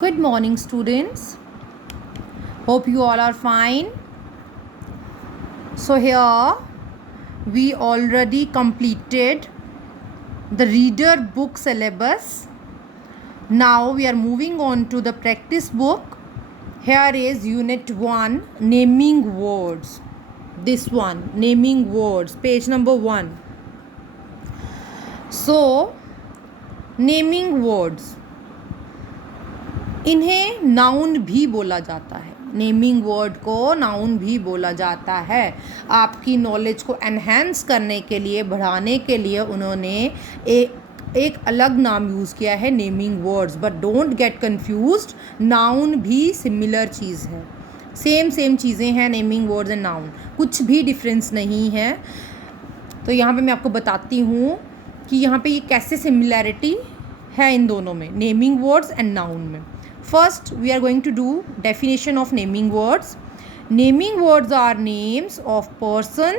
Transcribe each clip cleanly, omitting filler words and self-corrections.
Good morning, students. Hope you all are fine. So, here we already completed the reader book syllabus. Now, we are moving on to the practice book. Here is Unit 1 Naming Words. This one, Naming Words, page number 1. So, naming words. इन्हें noun भी बोला जाता है. Naming word को noun भी बोला जाता है. आपकी नॉलेज को एनहेंस करने के लिए, बढ़ाने के लिए उन्होंने एक अलग नाम यूज़ किया है, naming words. But don't get confused, noun भी सिमिलर चीज़ है. सेम चीज़ें हैं नेमिंग वर्ड्स एंड नाउन, कुछ भी डिफरेंस नहीं है. तो यहाँ पे मैं आपको बताती हूँ कि यहाँ पे ये कैसे सिमिलैरिटी है इन दोनों में, नेमिंग वर्ड्स एंड नाउन में. First, we are going to do definition of naming words. Naming words are names of person,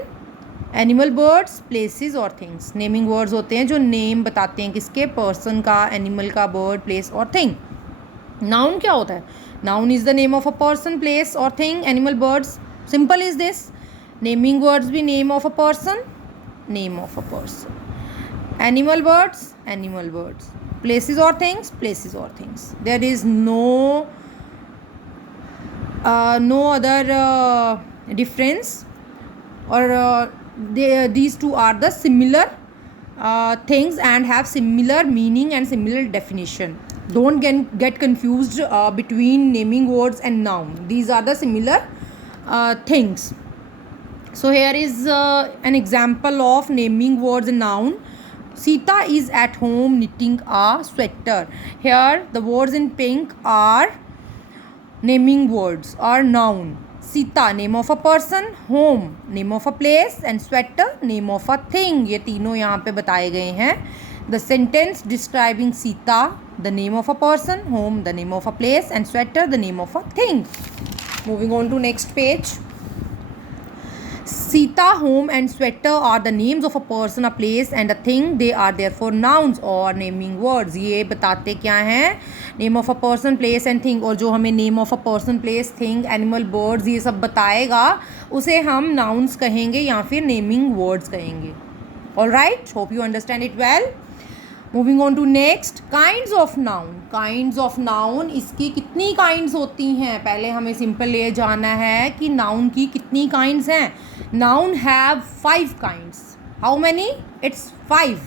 animal, birds, places or things. Naming words होते हैं जो name बताते हैं किसके, person का, animal का, bird, place और thing. Noun क्या होता है? Noun is the name of a person, place or thing, animal, birds. Simple is this. Naming words भी name of a person, name of a person. Animal, birds, animal, birds. Places or things, places or things. There is no other difference, or these two are the similar things and have similar meaning and similar definition. Don't get confused between naming words and noun. These are the similar things. So here is an example of naming words and noun. Sita is at home knitting a sweater. Here the words in pink are naming words or noun. Sita name of a person, home name of a place and sweater name of a thing. ये तीनों यहाँ पे बताए गए हैं. The sentence describing Sita, the name of a person, home the name of a place and sweater the name of a thing. Moving on to next page. Sita, home and sweater are the names of a person, a place and a thing. They are therefore nouns or naming words. ये बताते क्या हैं, name of a person, place and thing. और जो हमें name of a person, place, thing, animal, birds ये सब बताएगा उसे हम nouns कहेंगे या फिर naming words कहेंगे. Alright, hope you understand it well. Moving on to next, kinds of noun. Kinds of noun, इसकी कितनी kinds होती हैं, पहले हमें सिंपल ये जानना है कि noun की कितनी kinds हैं. Noun have 5 kinds. How many? It's 5.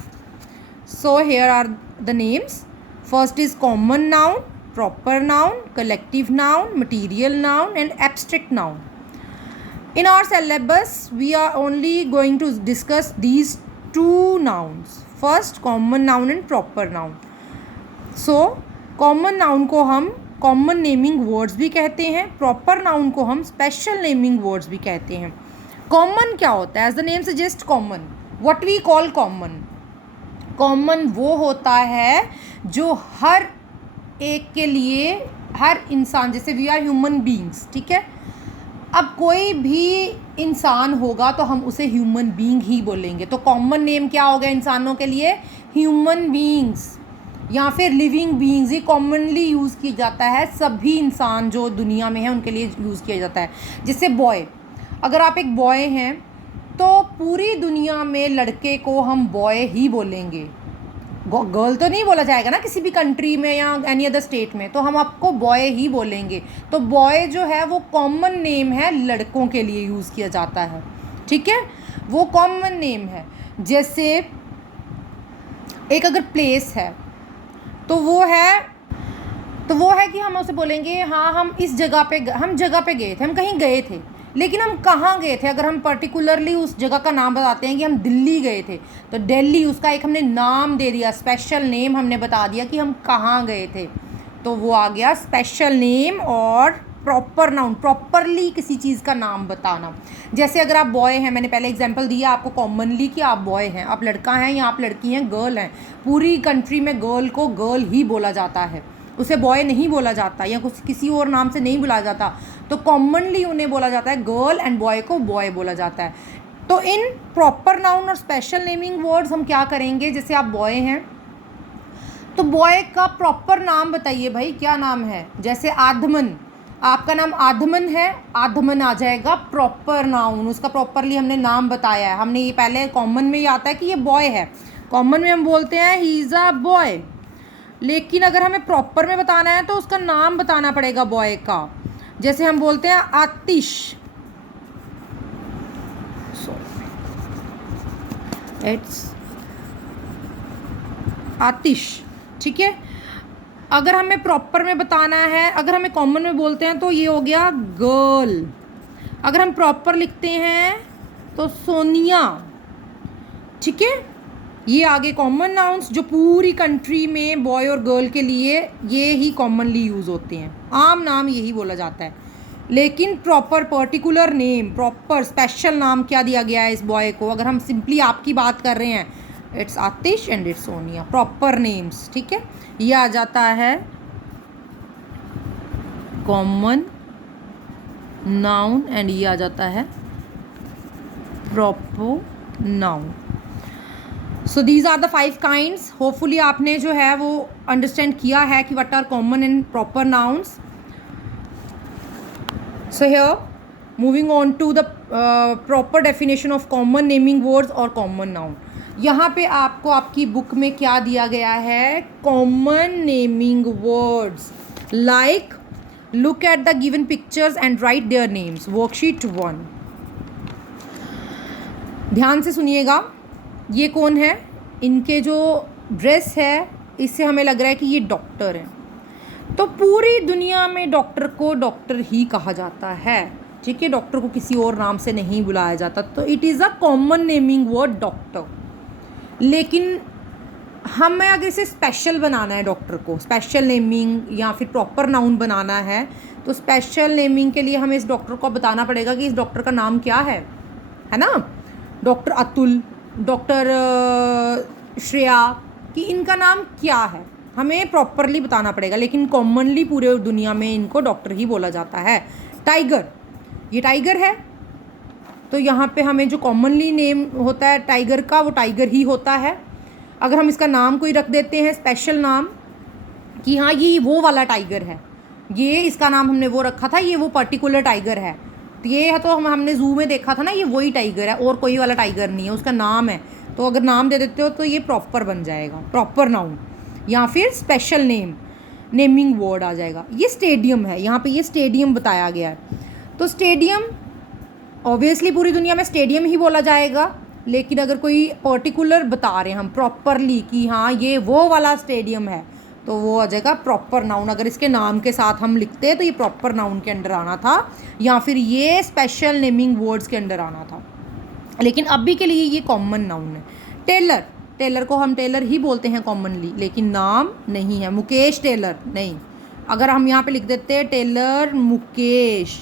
So here are the names. First is common noun, proper noun, collective noun, material noun and abstract noun. In our syllabus, we are only going to discuss these 2 nouns. First common noun and proper noun. So common noun को हम common naming words भी कहते हैं, proper noun को हम special naming words भी कहते हैं. कॉमन क्या होता है? As the name suggest common. What we call common? Common वो होता है जो हर एक के लिए, हर इंसान, जैसे वी आर ह्यूमन बींग्स, ठीक है. अब कोई भी इंसान होगा तो हम उसे ह्यूमन बीइंग ही बोलेंगे. तो कॉमन नेम क्या हो गया इंसानों के लिए? ह्यूमन बीइंग्स या फिर लिविंग बीइंग्स. ये कॉमनली यूज़ किया जाता है, सभी इंसान जो दुनिया में हैं उनके लिए यूज़ किया जाता है. जैसे बॉय, अगर आप एक बॉय हैं तो पूरी दुनिया में लड़के को हम बॉय ही बोलेंगे. गर्ल तो नहीं बोला जाएगा ना किसी भी कंट्री में या एनी अदर स्टेट में, तो हम आपको बॉय ही बोलेंगे. तो बॉय जो है वो कॉमन नेम है, लड़कों के लिए यूज़ किया जाता है, ठीक है, वो कॉमन नेम है. जैसे एक अगर प्लेस है तो वो है कि हम उसे बोलेंगे हाँ हम इस जगह पे, हम जगह पे गए थे, हम कहीं गए थे, लेकिन हम कहाँ गए थे. अगर हम पर्टिकुलरली उस जगह का नाम बताते हैं कि हम दिल्ली गए थे, तो दिल्ली उसका एक हमने नाम दे दिया, स्पेशल नेम हमने बता दिया कि हम कहाँ गए थे, तो वो आ गया स्पेशल नेम. और प्रॉपर नाउन, प्रॉपरली किसी चीज़ का नाम बताना. जैसे अगर आप बॉय हैं, मैंने पहले एग्जांपल दिया आपको कॉमनली कि आप बॉय हैं, आप लड़का हैं या आप लड़की हैं, गर्ल हैं. पूरी कंट्री में गर्ल को गर्ल ही बोला जाता है, उसे बॉय नहीं बोला जाता या कुछ किसी और नाम से नहीं बुलाया जाता. तो कॉमनली उन्हें बोला जाता है गर्ल एंड बॉय को बॉय बोला जाता है. तो इन प्रॉपर नाउन और स्पेशल नेमिंग वर्ड्स हम क्या करेंगे, जैसे आप बॉय हैं तो बॉय का प्रॉपर नाम बताइए भाई, क्या नाम है? जैसे आधमन, आपका नाम आधमन है, आधमन आ जाएगा प्रॉपर नाउन, उसका प्रॉपरली हमने नाम बताया है। हमने ये पहले कॉमन में ही आता है कि ये बॉय है, कॉमन में हम बोलते हैं ही इज़ अ बॉय, लेकिन अगर हमें प्रॉपर में बताना है तो उसका नाम बताना पड़ेगा बॉय का। जैसे हम बोलते हैं आतिश, इट्स आतिश, ठीक है। अगर हमें प्रॉपर में बताना है, अगर हमें कॉमन में बोलते हैं तो ये हो गया गर्ल। अगर हम प्रॉपर लिखते हैं तो सोनिया, ठीक है। ये आगे कॉमन नाउन्स जो पूरी कंट्री में बॉय और गर्ल के लिए ये ही कॉमनली यूज़ होते हैं, आम नाम यही बोला जाता है। लेकिन proper particular name, proper special नाम क्या दिया गया है इस बॉय को? अगर हम सिंपली आपकी बात कर रहे हैं, it's Aatish and it's Sonia, proper names, ठीक है। ये आ जाता है कॉमन नाउन एंड ये आ जाता है proper noun. So these are the 5 kinds. Hopefully आपने जो है वो अंडरस्टैंड किया है कि what are common and proper nouns. So here, moving on to the proper definition of common naming words or common noun. यहाँ पे आपको आपकी बुक में क्या दिया गया है? Common naming words like look at the given pictures and write their names. Worksheet 1. ध्यान से सुनिएगा, ये कौन है? इनके जो ड्रेस है इससे हमें लग रहा है कि ये डॉक्टर हैं। तो पूरी दुनिया में डॉक्टर को डॉक्टर ही कहा जाता है, ठीक है। डॉक्टर को किसी और नाम से नहीं बुलाया जाता, तो it is a common naming word doctor. लेकिन हमें अगर इसे स्पेशल बनाना है, डॉक्टर को स्पेशल नेमिंग या फिर प्रॉपर नाउन बनाना है, तो स्पेशल नेमिंग के लिए हमें इस डॉक्टर को बताना पड़ेगा कि इस डॉक्टर का नाम क्या है ना। डॉक्टर अतुल, डॉक्टर श्रेया, कि इनका नाम क्या है हमें प्रॉपरली बताना पड़ेगा। लेकिन कॉमनली पूरे दुनिया में इनको डॉक्टर ही बोला जाता है। टाइगर, ये टाइगर है, तो यहाँ पे हमें जो कॉमनली नेम होता है टाइगर का, वो टाइगर ही होता है। अगर हम इसका नाम कोई रख देते हैं स्पेशल नाम कि हाँ ये वो वाला टाइगर है, ये इसका नाम हमने वो रखा था, ये वो पर्टिकुलर टाइगर है, तो ये है तो हमने जू में देखा था ना, ये वही टाइगर है और कोई वाला टाइगर नहीं है, उसका नाम है। तो अगर नाम दे देते हो तो ये प्रॉपर बन जाएगा, प्रॉपर नाउन, या फिर स्पेशल नेमिंग वर्ड आ जाएगा। ये स्टेडियम है, यहाँ पे ये स्टेडियम बताया गया है, तो स्टेडियम ऑब्वियसली पूरी दुनिया में स्टेडियम ही बोला जाएगा। लेकिन अगर कोई पर्टिकुलर बता रहे हैं हम प्रॉपरली कि हाँ ये वो वाला स्टेडियम है, तो वो आ जाएगा प्रॉपर नाउन। अगर इसके नाम के साथ हम लिखते हैं तो ये प्रॉपर नाउन के अंडर आना था, या फिर ये स्पेशल नेमिंग वर्ड्स के अंडर आना था। लेकिन अभी के लिए ये कॉमन नाउन है। टेलर, टेलर को हम टेलर ही बोलते हैं कॉमनली, लेकिन नाम नहीं है। मुकेश टेलर नहीं, अगर हम यहाँ पे लिख देते हैं टेलर मुकेश,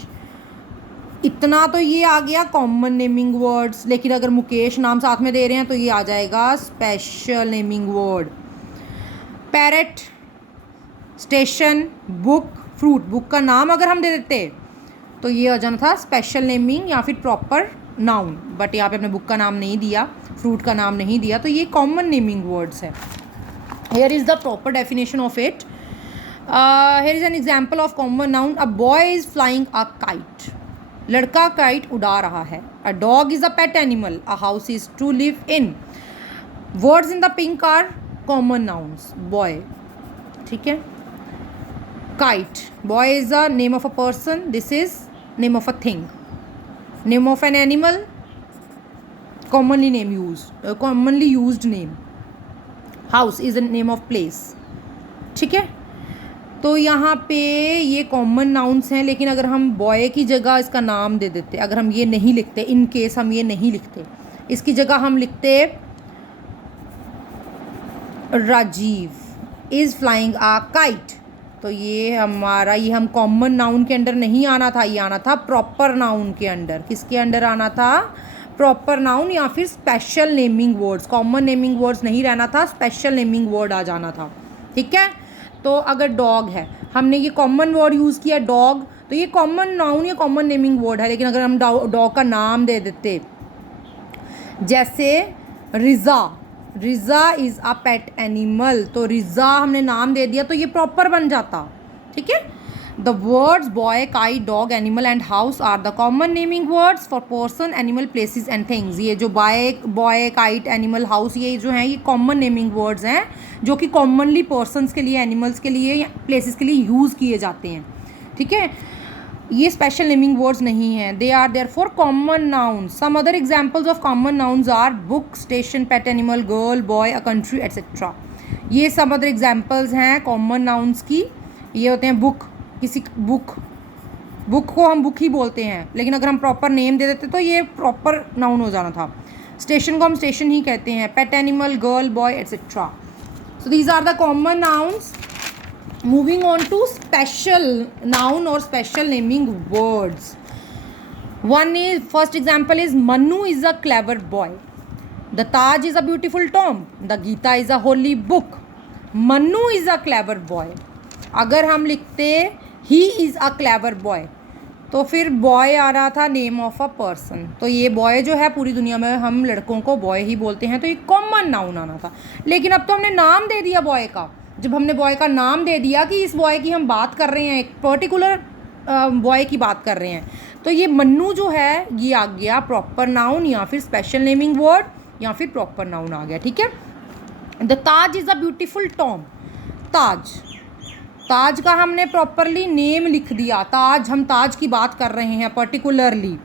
इतना तो ये आ गया कॉमन नेमिंग वर्ड्स। लेकिन अगर मुकेश नाम साथ में दे रहे हैं तो ये आ जाएगा special naming word. Parrot, station, book, fruit, book का नाम अगर हम दे देते तो ये आ जाना था स्पेशल नेमिंग या फिर प्रॉपर नाउन। बट यहाँ पे अपने बुक का नाम नहीं दिया, फ्रूट का नाम नहीं दिया, तो ये कॉमन नेमिंग वर्ड्स है। Here is the proper definition of it. Here is an example of common noun. A boy is flying a kite, लड़का काइट उड़ा रहा है। A dog is a pet animal. A house is to live in. Words in the pink are common nouns. Boy, ठीक है। Kite, boy is a name of a person, this is name of a thing. Name of an animal, commonly used name. House is a name of place, ठीक है। तो यहाँ पे ये common nouns हैं, लेकिन अगर हम बॉय की जगह इसका नाम दे देते, अगर हम ये नहीं लिखते, इन केस हम ये नहीं लिखते, इसकी जगह हम लिखते Rajeev is flying a kite, तो ये हमारा, ये हम कॉमन नाउन के अंडर नहीं आना था, ये आना था प्रॉपर नाउन के अंडर। किसके अंडर आना था? प्रॉपर नाउन या फिर special naming words. Common naming words नहीं रहना था, स्पेशल नेमिंग वर्ड आ जाना था, ठीक है। तो अगर डॉग है, हमने ये कॉमन वर्ड यूज़ किया डॉग, तो ये कॉमन नाउन या कॉमन नेमिंग वर्ड है। लेकिन अगर हम डॉग का नाम दे देते, जैसे Riza, Riza is a pet animal, तो रिज़ा हमने नाम दे दिया तो ये प्रॉपर बन जाता, ठीक है। The words boy, kite, dog, animal and house are the common naming words for person, animal, places and things. ये जो बॉय, काइट, एनिमल, हाउस, ये जो हैं ये कॉमन नेमिंग वर्ड्स हैं जो कि कॉमनली पर्सनस के लिए, एनिमल्स के लिए या प्लेसेस के लिए यूज़ किए जाते हैं, ठीक है। ये स्पेशल नेमिंग वर्ड्स नहीं हैं, they are there for common nouns. Some other examples of common nouns are book, station, pet animal, girl, boy, a country, etcetera. ये सम अदर एग्जाम्पल्स हैं कॉमन नाउन्स की। ये होते हैं बुक, किसी book को हम बुक ही बोलते हैं, लेकिन अगर हम प्रॉपर नेम दे देते तो ये प्रॉपर नाउन हो जाना था। स्टेशन को हम स्टेशन ही कहते हैं, pet animal, girl, boy, etcetera. So these are the common nouns. Moving on to special noun or special naming words. First example is Manu is a clever boy. The Taj is a beautiful tomb. The Gita is a holy book. Manu is a clever boy. अगर हम लिखते he is a clever boy तो फिर boy आ रहा था name of a person। तो ये boy जो है पूरी दुनिया में हम लड़कों को boy ही बोलते हैं, तो ये common noun आना था। लेकिन अब तो हमने नाम दे दिया boy का। जब हमने बॉय का नाम दे दिया कि इस बॉय की हम बात कर रहे हैं, एक पर्टिकुलर बॉय की बात कर रहे हैं, तो ये मन्नू जो है ये आ गया प्रॉपर नाउन या फिर स्पेशल नेमिंग वर्ड या फिर प्रॉपर नाउन आ गया, ठीक है। The Taj is a beautiful tomb. Taj का हमने प्रॉपरली नेम लिख दिया, ताज, हम ताज की बात कर रहे हैं पर्टिकुलरली।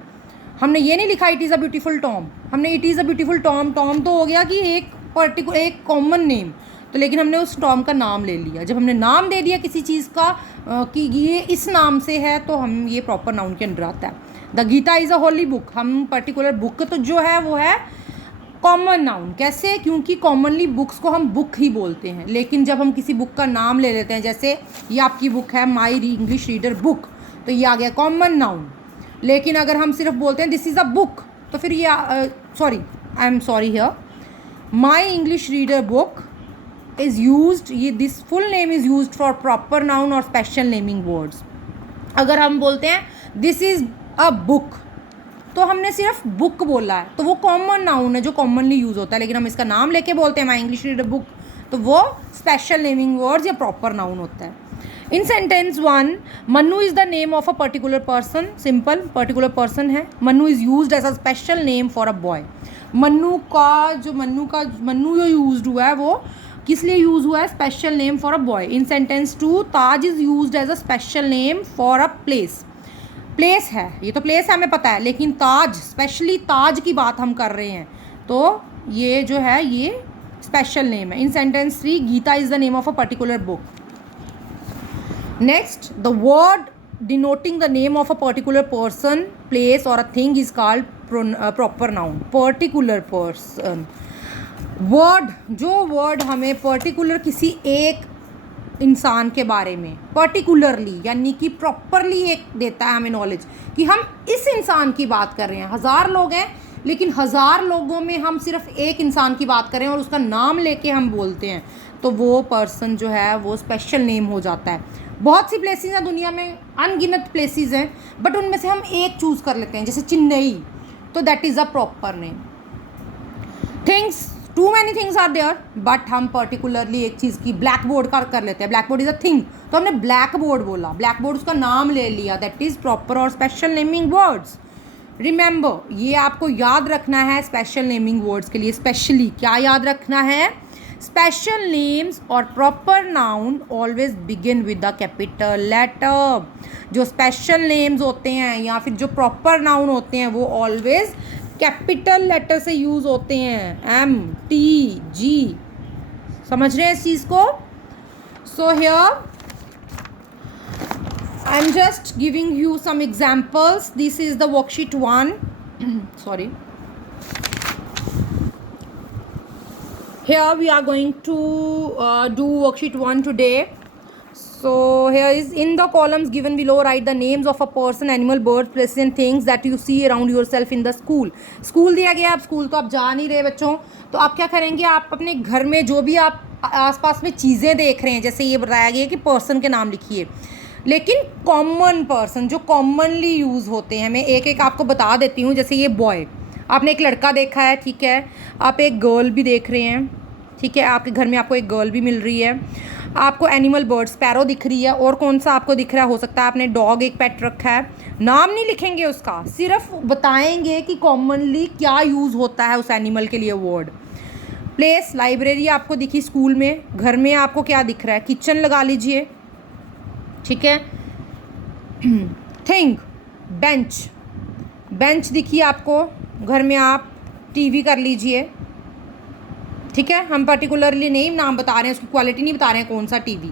हमने ये नहीं लिखा it is a beautiful tomb, हमने it is a beautiful tomb. Tomb तो हो गया कि एक कॉमन नेम, तो लेकिन हमने उस टॉम का नाम ले लिया। जब हमने नाम दे दिया किसी चीज़ का कि ये इस नाम से है, तो हम ये प्रॉपर नाउन के अंदर आता है। The Gita is a holy book, हम पर्टिकुलर बुक तो जो है वो है कॉमन नाउन। कैसे? क्योंकि कॉमनली बुक्स को हम बुक ही बोलते हैं, लेकिन जब हम किसी बुक का नाम ले लेते हैं, जैसे ये आपकी बुक है माई इंग्लिश रीडर बुक, तो ये आ गया कॉमन नाउन। लेकिन अगर हम सिर्फ बोलते हैं दिस इज़ अ बुक, तो फिर ये I am sorry here, my English reader book is used, ये this full name is used for proper noun और special naming words। अगर हम बोलते हैं this is a book, तो हमने सिर्फ बुक बोला है, तो वो कॉमन नाउन है जो कॉमनली यूज़ होता है। लेकिन हम इसका नाम लेके बोलते हैं माई इंग्लिश रीडर बुक, तो वो स्पेशल नेमिंग वर्ड्स या प्रॉपर नाउन होता है। In sentence 1, Mannu is the name of a particular person. Simple, particular person है। Mannu is used as a special name for a boy. Mannu जो यूज्ड हुआ है वो किस लिए यूज़ हुआ है? Special name for a boy. In sentence 2, Taj is used as a special name for a place. Place है, ये तो प्लेस है हमें पता है, लेकिन ताज, स्पेशली ताज की बात हम कर रहे हैं, तो ये जो है ये स्पेशल नेम है। In sentence 3, Gita is the name of a particular book. Next, the word denoting the name of a particular person, place और a thing is called proper noun. Particular person word, जो word हमें particular किसी एक इंसान के बारे में particularly यानी कि प्रॉपरली एक देता है हमें नॉलेज कि हम इस इंसान की बात कर रहे हैं। 1000 लोग हैं, लेकिन 1000 लोगों में हम सिर्फ एक इंसान की बात करें और उसका नाम लेके हम बोलते हैं, तो वो पर्सन जो है वो स्पेशल नेम हो जाता है। बहुत सी प्लेसेस हैं दुनिया में, अनगिनत प्लेसेस हैं, बट उनमें से हम एक चूज़ कर लेते हैं, जैसे चेन्नई, तो that is a proper name. Things, too many things are there, but हम पर्टिकुलरली एक चीज़ की ब्लैक बोर्ड का कर लेते हैं। Black board is a thing, तो हमने ब्लैक बोर्ड बोला, ब्लैक बोर्ड उसका नाम ले लिया, दैट इज़ प्रॉपर और स्पेशल नेमिंग वर्ड्स। रिमेंबर, ये आपको याद रखना है स्पेशल नेमिंग वर्ड्स के लिए। स्पेशली क्या याद रखना है? स्पेशल नेम्स और proper noun always begin with the capital letter. जो स्पेशल नेम्स होते हैं या फिर जो प्रॉपर नाउन होते हैं वो ऑलवेज कैपिटल लेटर से यूज़ होते हैं, MTG। समझ रहे हैं इस चीज़ को? So here I am just giving you some examples. This is the worksheet 1 sorry, here we are going to do worksheet 1 today. So here is, in the columns given below write the names of a person, animal, birds, places and things that you see around yourself in the school. School दिया गया, अब school तो आप जा नहीं रहे बच्चों, तो आप क्या करेंगे? आप अपने घर में जो भी आप आसपास में चीज़ें देख रहे हैं, जैसे ये बताया गया कि पर्सन के नाम लिखिए, लेकिन कॉमन पर्सन जो कॉमनली यूज़ होते हैं, मैं एक एक आपको बता देती हूँ। जैसे ये बॉय, आपने एक लड़का देखा है, ठीक है, आप एक गर्ल भी देख रहे हैं, ठीक है, आपके घर में आपको एक गर्ल भी मिल रही है, आपको एनिमल बर्ड स्पैरो दिख रही है, और कौन सा आपको दिख रहा है, हो सकता है आपने डॉग एक पेट रखा है। नाम नहीं लिखेंगे उसका, सिर्फ बताएंगे कि कॉमनली क्या यूज़ होता है उस एनिमल के लिए वर्ड। प्लेस, लाइब्रेरी आपको दिखी स्कूल में, घर में आपको क्या दिख रहा है, किचन लगा लीजिए, ठीक है। थिंग, बेंच, बेंच दिखी आपको, घर में आप टीवी कर लीजिए, ठीक है। हम पर्टिकुलरली नहीं नाम बता रहे हैं, उसकी क्वालिटी नहीं बता रहे हैं कौन सा टीवी,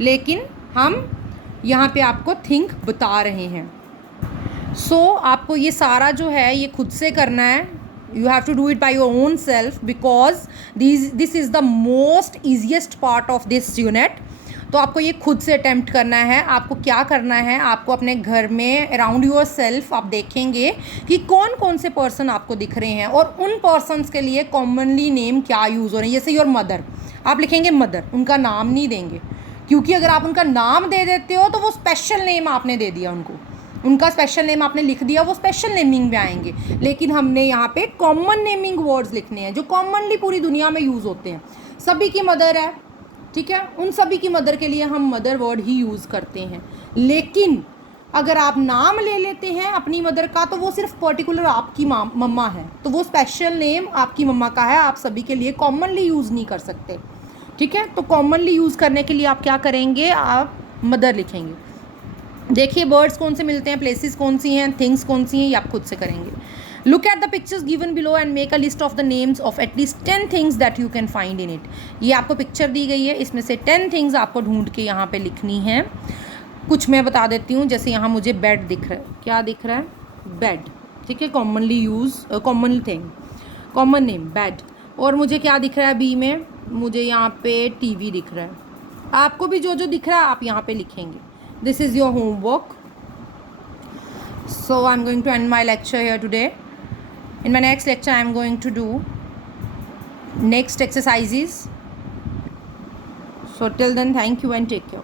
लेकिन हम यहाँ पे आपको थिंक बता रहे हैं। सो आपको ये सारा जो है ये खुद से करना है। You have to do it by your own self because this is the most easiest part of this unit. तो आपको ये खुद से अटैम्प्ट करना है। आपको क्या करना है, आपको अपने घर में अराउंड योर सेल्फ आप देखेंगे कि कौन कौन से पर्सन आपको दिख रहे हैं और उन पर्सनस के लिए कॉमनली नेम क्या यूज़ हो रहे हैं। जैसे योर मदर, आप लिखेंगे मदर, उनका नाम नहीं देंगे, क्योंकि अगर आप उनका नाम दे देते हो तो वो स्पेशल नेम आपने दे दिया उनको, उनका स्पेशल नेम आपने लिख दिया, वो स्पेशल नेमिंग में आएंगे। लेकिन हमने यहाँ पे कॉमन नेमिंग वर्ड्स लिखने हैं जो कॉमनली पूरी दुनिया में यूज़ होते हैं। सभी की मदर है, ठीक है, उन सभी की मदर के लिए हम मदर वर्ड ही यूज़ करते हैं। लेकिन अगर आप नाम ले लेते हैं अपनी मदर का तो वो सिर्फ पर्टिकुलर आपकी मम्मा है, तो वो स्पेशल नेम आपकी मम्मा का है, आप सभी के लिए कॉमनली यूज़ नहीं कर सकते, ठीक है। तो कॉमनली यूज़ करने के लिए आप क्या करेंगे, आप मदर लिखेंगे। देखिए बर्ड्स कौन से मिलते हैं, प्लेसेस कौन सी हैं, थिंग्स कौन सी हैं, ये आप खुद से करेंगे। Look at the pictures given below and make a list of the names of at least 10 things that you can find in it. ये आपको पिक्चर दी गई है, इसमें से 10 थिंग्स आपको ढूंढ के यहाँ पे लिखनी है। कुछ मैं बता देती हूँ, जैसे यहाँ मुझे बेड दिख रहा है, क्या दिख रहा है, बेड, ठीक है, commonly use common thing, common name bed. और मुझे क्या दिख रहा है बी में, मुझे यहाँ पे टीवी दिख रहा है। आपको भी जो जो दिख रहा है आप यहाँ पे लिखेंगे। This is your homework. So I'm going to end my lecture here today. In my next lecture I'm going to do next exercises. So till then, thank you and take care.